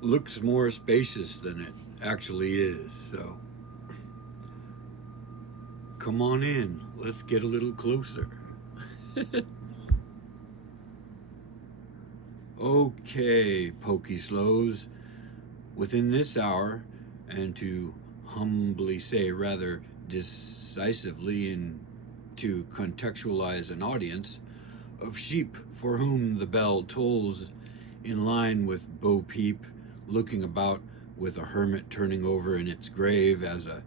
Looks more spacious than it actually is, so come on in. Let's get a little closer. Okay, Pokey Slows. Within this hour, and to humbly say rather decisively and to contextualize an audience of sheep for whom the bell tolls, in line with Bo Peep looking about with a hermit turning over in its grave as a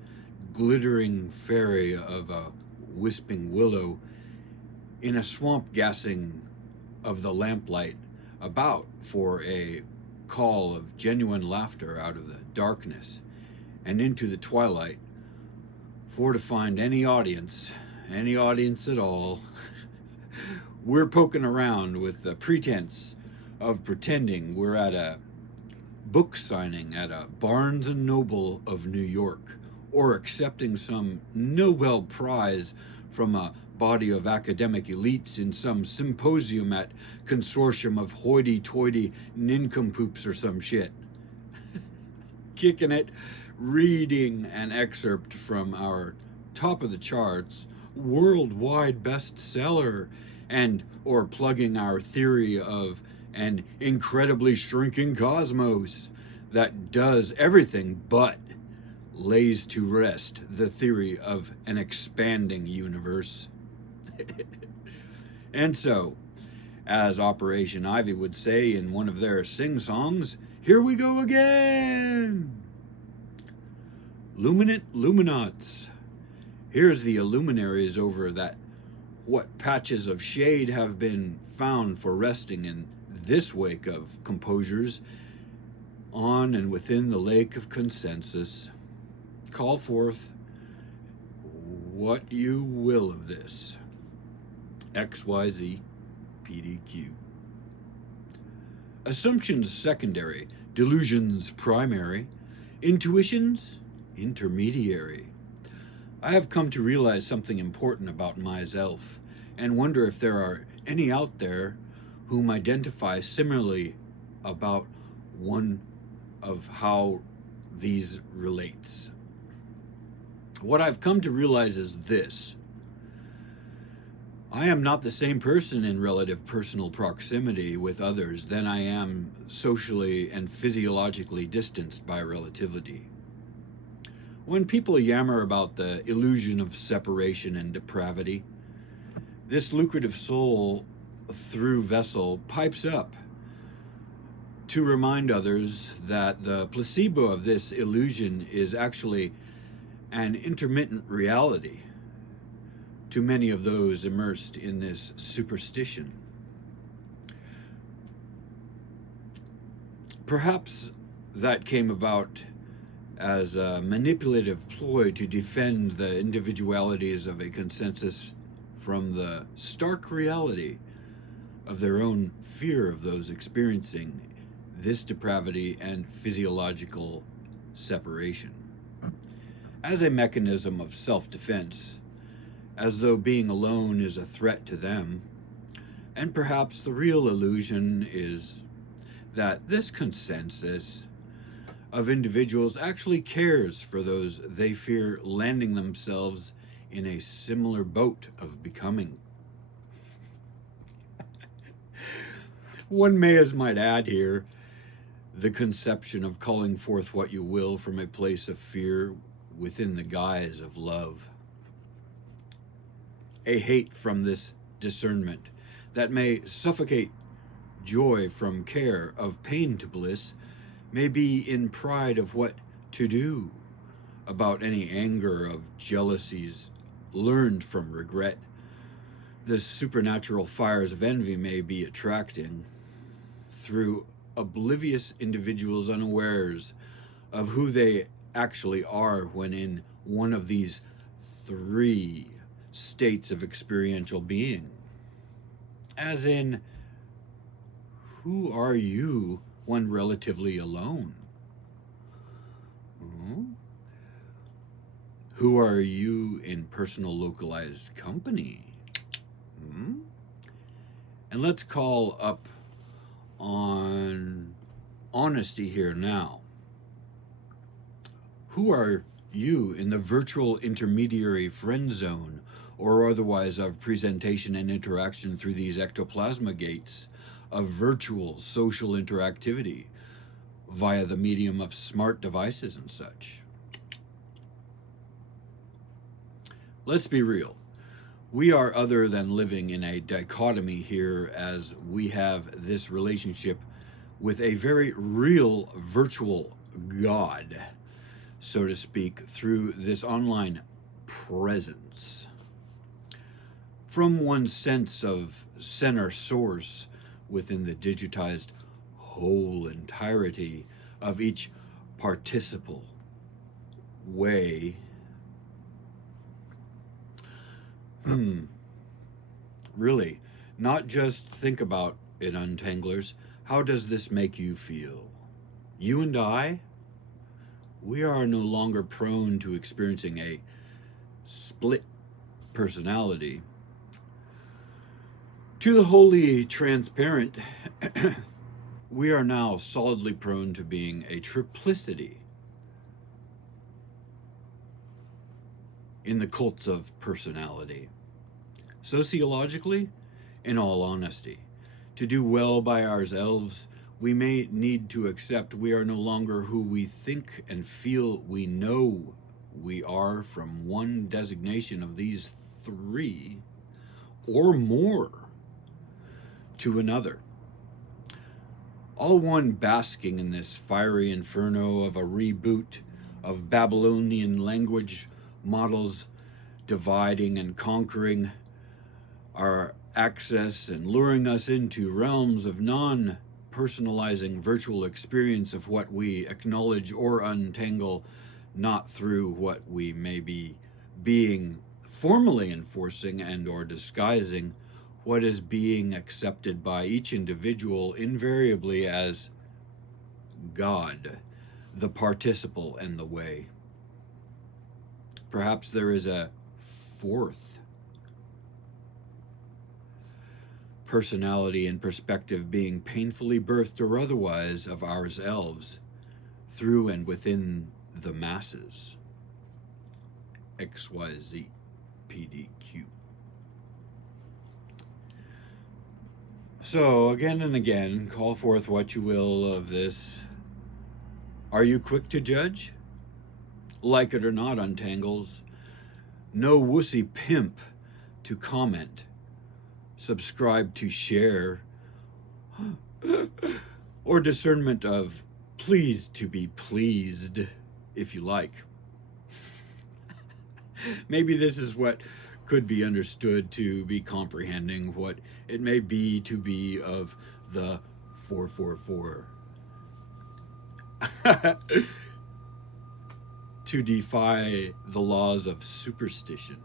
glittering fairy of a wisping willow in a swamp gassing of the lamplight about for a call of genuine laughter out of the darkness and into the twilight, for to find any audience at all. We're poking around with the pretense of pretending we're at a book signing at a Barnes and Noble of New York, or accepting some Nobel Prize from a body of academic elites in some symposium at consortium of hoity-toity nincompoops or some shit. Kicking it, reading an excerpt from our top of the charts, worldwide bestseller, and or plugging our theory of an incredibly shrinking cosmos that does everything but lays to rest the theory of an expanding universe. And so, as Operation Ivy would say in one of their sing-songs, here we go again! Luminant Luminaughts. Here's the illuminaries over that what patches of shade have been found for resting in this wake of composures on and within the lake of consensus. Call forth what you will of this. XYZ PDQ. Assumptions secondary, delusions primary, intuitions intermediary. I have come to realize something important about myself and wonder if there are any out there whom identify similarly about one of how these relates. What I've come to realize is this. I am not the same person in relative personal proximity with others than I am socially and physiologically distanced by relativity. When people yammer about the illusion of separation and depravity, this lucrative soul through vessel pipes up to remind others that the placebo of this illusion is actually an intermittent reality to many of those immersed in this superstition. Perhaps that came about as a manipulative ploy to defend the individualities of a consensus from the stark reality of their own fear of those experiencing this depravity and physiological separation. As a mechanism of self-defense, as though being alone is a threat to them, and perhaps the real illusion is that this consensus of individuals actually cares for those they fear landing themselves in a similar boat of becoming. One may as might add here the conception of calling forth what you will from a place of fear within the guise of love. A hate from this discernment that may suffocate joy from care, of pain to bliss, may be in pride of what to do about any anger of jealousies learned from regret. The supernatural fires of envy may be attracting through oblivious individuals unawares of who they actually are when in one of these three states of experiential being. As in, who are you when relatively alone? Who are you in personal localized company? And let's call up on honesty here now. Who are you in the virtual intermediary friend zone or otherwise of presentation and interaction through these ectoplasma gates of virtual social interactivity via the medium of smart devices and such? Let's be real. We are other than living in a dichotomy here, as we have this relationship with a very real virtual God, so to speak, through this online presence. From one sense of center source within the digitized whole entirety of each participle way. Really, not just think about it, untanglers. How does this make you feel? You and I, we are no longer prone to experiencing a split personality. To the wholly transparent, we are now solidly prone to being a triplicity in the cults of personality. Sociologically, in all honesty, to do well by ourselves, we may need to accept we are no longer who we think and feel we know we are from one designation of these three or more to another. All one basking in this fiery inferno of a reboot of Babylonian language models dividing and conquering our access and luring us into realms of non-personalizing virtual experience of what we acknowledge or untangle, not through what we may be being formally enforcing and or disguising what is being accepted by each individual invariably as God, the participle and the way. Perhaps there is a fourth personality and perspective being painfully birthed or otherwise of ourselves through and within the masses. XYZ PDQ. So again and again, call forth what you will of this. Are you quick to judge? Like it or not, untangles. No wussy pimp to comment. Subscribe to share. Or discernment of pleased to be pleased, if you like. Maybe this is what could be understood to be comprehending what it may be to be of the 444. To defy the laws of superstition.